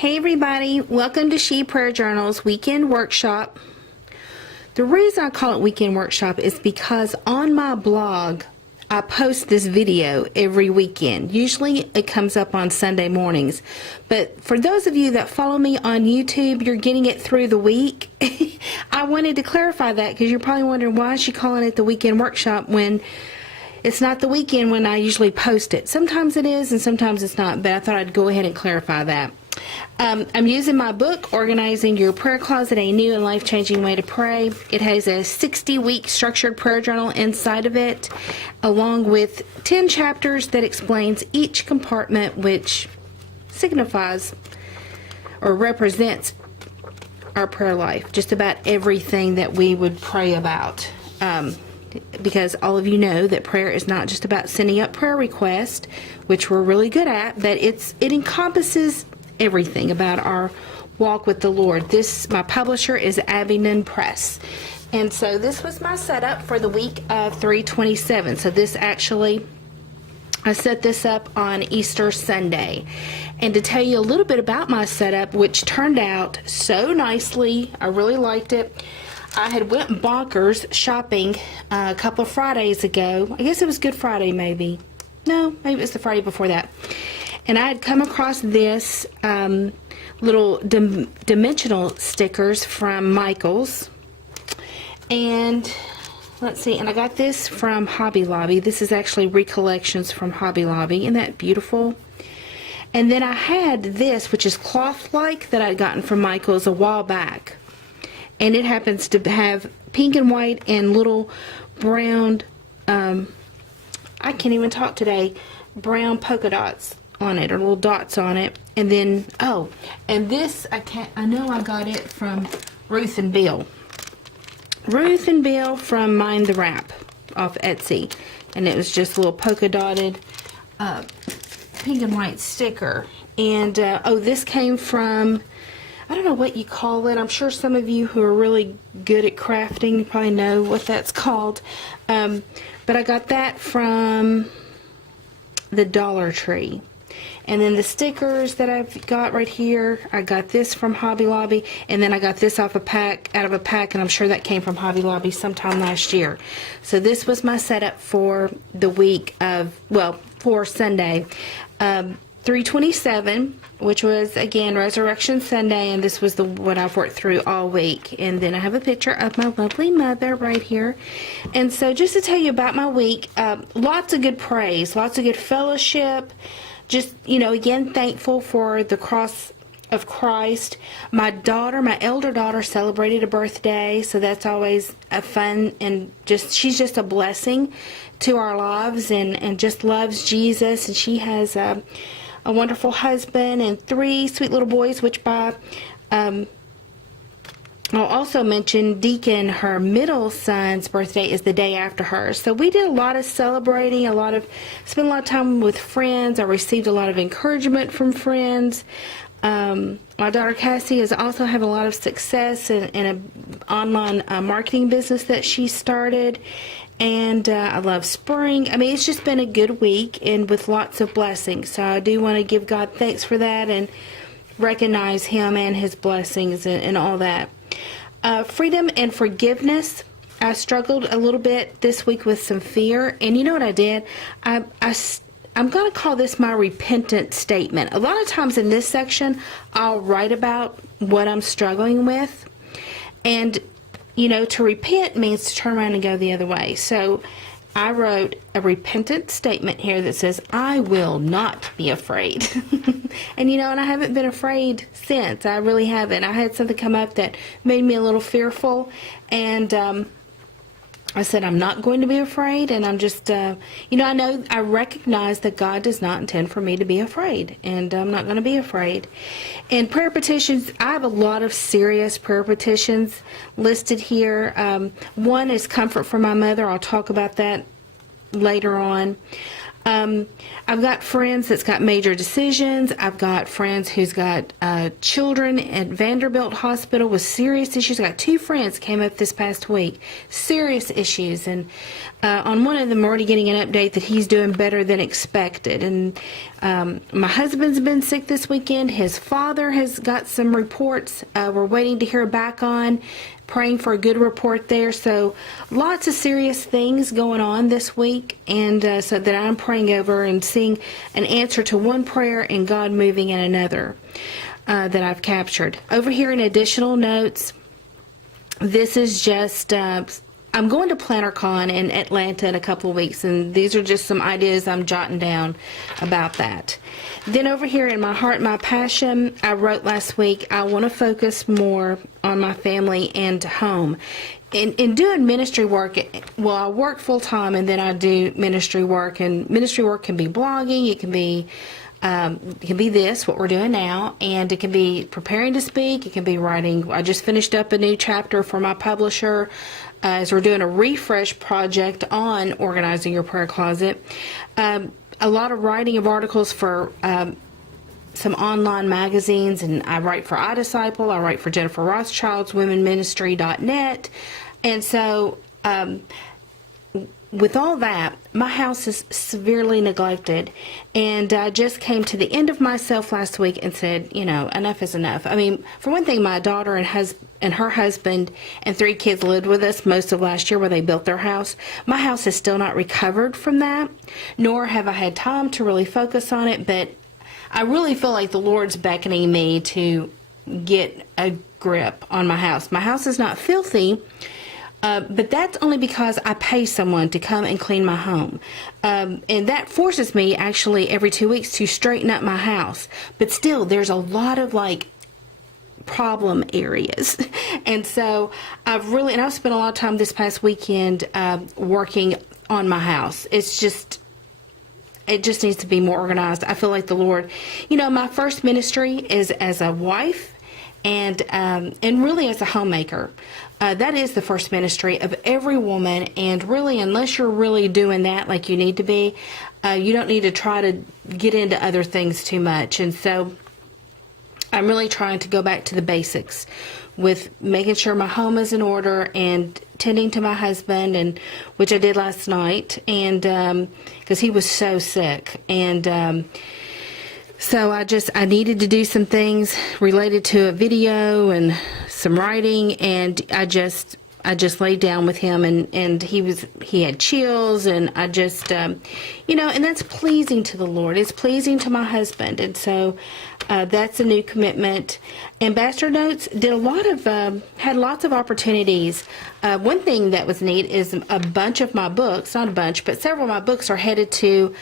Hey everybody, welcome to She Prayer Journal's Weekend Workshop. The reason I call it Weekend Workshop is because on my blog I post this video every weekend. Usually it comes up on Sunday mornings, but for those of you that follow me on YouTube, you're getting it through the week. I wanted to clarify that because you're probably wondering why is she calling it the Weekend Workshop when it's not the weekend when I usually post it. Sometimes it is and sometimes it's not, but I thought I'd go ahead and clarify that. I'm using my book, Organizing Your Prayer Closet, A New and Life-Changing Way to Pray. It has a 60-week structured prayer journal inside of it, along with 10 chapters that explains each compartment, which signifies or represents our prayer life, just about everything that we would pray about. Because all of you know that prayer is not just about sending up prayer requests, which we're really good at, but it encompasses everything about our walk with the Lord. My publisher is Abingdon Press. And so this was my setup for the week of 3/27. So this actually, I set this up on Easter Sunday. And to tell you a little bit about my setup, which turned out so nicely, I really liked it. I had went bonkers shopping a couple of Fridays ago. I guess it was Good Friday maybe. No, maybe it was the Friday before that. And I had come across this little dimensional stickers from Michael's. And let's see, and I got this from Hobby Lobby. This is actually recollections from Hobby Lobby. Isn't that beautiful? And then I had this, which is cloth-like, that I'd gotten from Michael's a while back. And it happens to have pink and white and little brown, I can't even talk today, brown polka dots on it, or little dots on it. And then, oh, and this, I know I got it from Ruth and Bill. Ruth and Bill from Mind the Wrap off Etsy. And it was just a little polka dotted pink and white sticker. And, oh, this came from, I don't know what you call it. I'm sure some of you who are really good at crafting probably know what that's called. But I got that from the Dollar Tree. And then the stickers that I've got right here, I got this from Hobby Lobby, and then I got this out of a pack, and I'm sure that came from Hobby Lobby sometime last year. So this was my setup for the week of, well, for Sunday. 3/27, which was, again, Resurrection Sunday, and this was what I've worked through all week. And then I have a picture of my lovely mother right here. And so just to tell you about my week, lots of good praise, lots of good fellowship, just, again, thankful for the cross of Christ. My elder daughter celebrated a birthday, so that's always a fun, and she's just a blessing to our lives, and just loves Jesus, and she has a wonderful husband and 3 sweet little boys, which I'll also mention Deacon, her middle son's birthday is the day after hers. So we did a lot of celebrating, spent a lot of time with friends. I received a lot of encouragement from friends. My daughter Cassie is also having a lot of success in an online marketing business that she started. And I love spring. I mean, it's just been a good week and with lots of blessings. So I do want to give God thanks for that and recognize Him and His blessings and all that. Freedom and forgiveness. I struggled a little bit this week with some fear. And you know what I did? I'm going to call this my repentant statement. A lot of times in this section, I'll write about what I'm struggling with. And to repent means to turn around and go the other way. So I wrote a repentant statement here that says, I will not be afraid. And I haven't been afraid since. I really haven't. I had something come up that made me a little fearful. And I said, I'm not going to be afraid, and I'm just, I recognize that God does not intend for me to be afraid, and I'm not going to be afraid. And prayer petitions, I have a lot of serious prayer petitions listed here. One is comfort for my mother. I'll talk about that later on. I've got friends that's got major decisions. I've got friends who's got children at Vanderbilt Hospital with serious issues. I got 2 friends came up this past week, serious issues, and on one of them, I'm already getting an update that he's doing better than expected. And my husband's been sick this weekend. His father has got some reports we're waiting to hear back on. Praying for a good report there. So lots of serious things going on this week, and so that I'm praying over and seeing an answer to one prayer and God moving in another that I've captured. Over here in additional notes, this is just I'm going to PlannerCon in Atlanta in a couple of weeks, and these are just some ideas I'm jotting down about that. Then over here in My Heart, My Passion, I wrote last week, I want to focus more on my family and home. In doing ministry work, well, I work full-time and then I do ministry work, and ministry work can be blogging, it can be this, what we're doing now, and it can be preparing to speak, it can be writing. I just finished up a new chapter for my publisher as we're doing a refresh project on organizing your prayer closet. A lot of writing of articles for some online magazines, and I write for iDisciple, I write for Jennifer Rothschild's womenministry.net, and so with all that, my house is severely neglected, and I just came to the end of myself last week and said, enough is enough. I mean, for one thing, my daughter and her husband and 3 kids lived with us most of last year where they built their house. My house is still not recovered from that, nor have I had time to really focus on it, but I really feel like the Lord's beckoning me to get a grip on my house. My house is not filthy, but that's only because I pay someone to come and clean my home. And that forces me actually every 2 weeks to straighten up my house. But still, there's a lot of problem areas. And so I've spent a lot of time this past weekend working on my house. It just needs to be more organized. I feel like the Lord, my first ministry is as a wife and really as a homemaker. That is the first ministry of every woman, and really, unless you're really doing that like you need to be, you don't need to try to get into other things too much. And so I'm really trying to go back to the basics with making sure my home is in order and tending to my husband, and which I did last night, and because he was so sick, and so I needed to do some things related to a video and some writing, and I just laid down with him, and he had chills, and I just and that's pleasing to the Lord. It's pleasing to my husband, and so that's a new commitment. Ambassador Notes did had lots of opportunities. One thing that was neat is a bunch of my books, not a bunch, but several of my books are headed to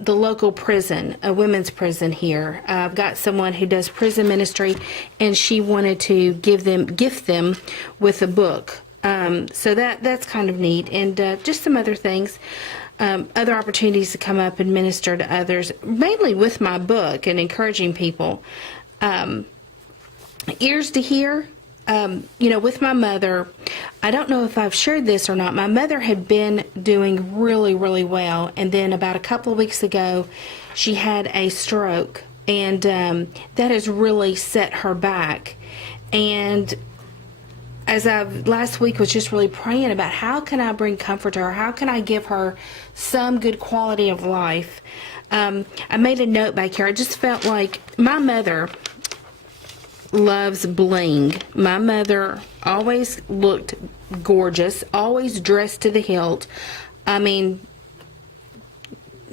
the local prison, a women's prison here. I've got someone who does prison ministry, and she wanted to gift them with a book. So that's kind of neat, and just some other things, other opportunities to come up and minister to others, mainly with my book and encouraging people. Ears to hear. With my mother, I don't know if I've shared this or not. My mother had been doing really, really well, and then about a couple of weeks ago, she had a stroke, and that has really set her back. And as last week was just really praying about how can I bring comfort to her, how can I give her some good quality of life, I made a note back here. I just felt like my mother loves bling. My mother always looked gorgeous, always dressed to the hilt. I mean,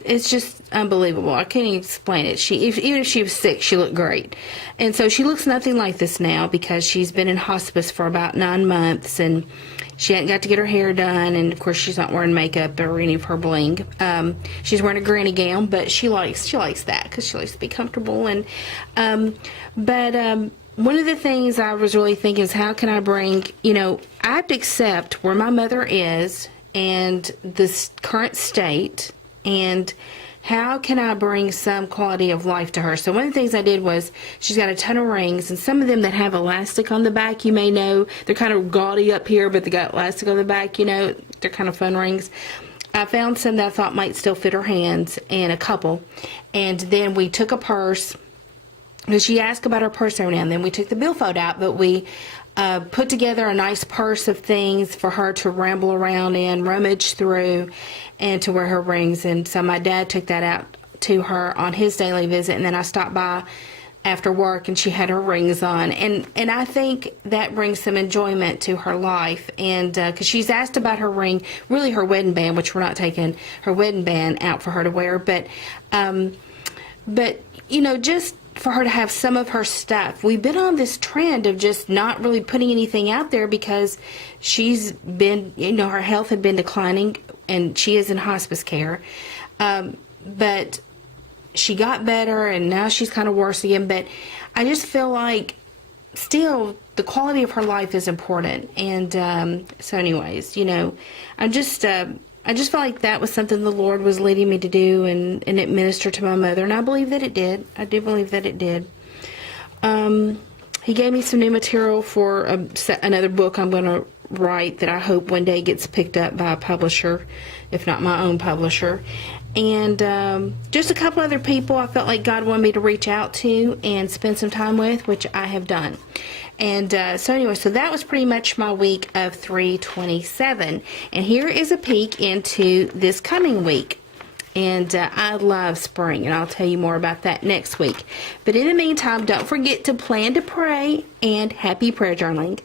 it's just unbelievable. I can't even explain it. Even if she was sick, she looked great. And so she looks nothing like this now because she's been in hospice for about 9 months, and she hadn't got to get her hair done, and of course she's not wearing makeup or any of her bling. She's wearing a granny gown, but she likes that because she likes to be comfortable. And one of the things I was really thinking is how can I bring, I have to accept where my mother is and this current state, and how can I bring some quality of life to her? So one of the things I did was, she's got a ton of rings, and some of them that have elastic on the back, you may know, they're kind of gaudy up here, but they got elastic on the back, they're kind of fun rings. I found some that I thought might still fit her hands, and a couple. And then we took a purse, because she asked about her purse every now and then. We took the billfold out, but we put together a nice purse of things for her to ramble around in, rummage through, and to wear her rings. And so my dad took that out to her on his daily visit, and then I stopped by after work and she had her rings on, and I think that brings some enjoyment to her life. And because she's asked about her ring, really her wedding band, which we're not taking her wedding band out for her to wear, but you know, just for her to have some of her stuff. We've been on this trend of just not really putting anything out there because she's been, you know, her health had been declining, and she is in hospice care, but she got better, and now she's kind of worse again. But I just feel like still the quality of her life is important. And so anyways, you know, I just felt like that was something the Lord was leading me to do, and it ministered to my mother, and I believe that it did. I do believe that it did. He gave me some new material for another book I'm going to write that I hope one day gets picked up by a publisher, if not my own publisher. And just a couple other people I felt like God wanted me to reach out to and spend some time with, which I have done. And so anyway, so that was pretty much my week of 3/27. And here is a peek into this coming week. And I love spring, and I'll tell you more about that next week. But in the meantime, don't forget to plan to pray, and happy prayer journaling.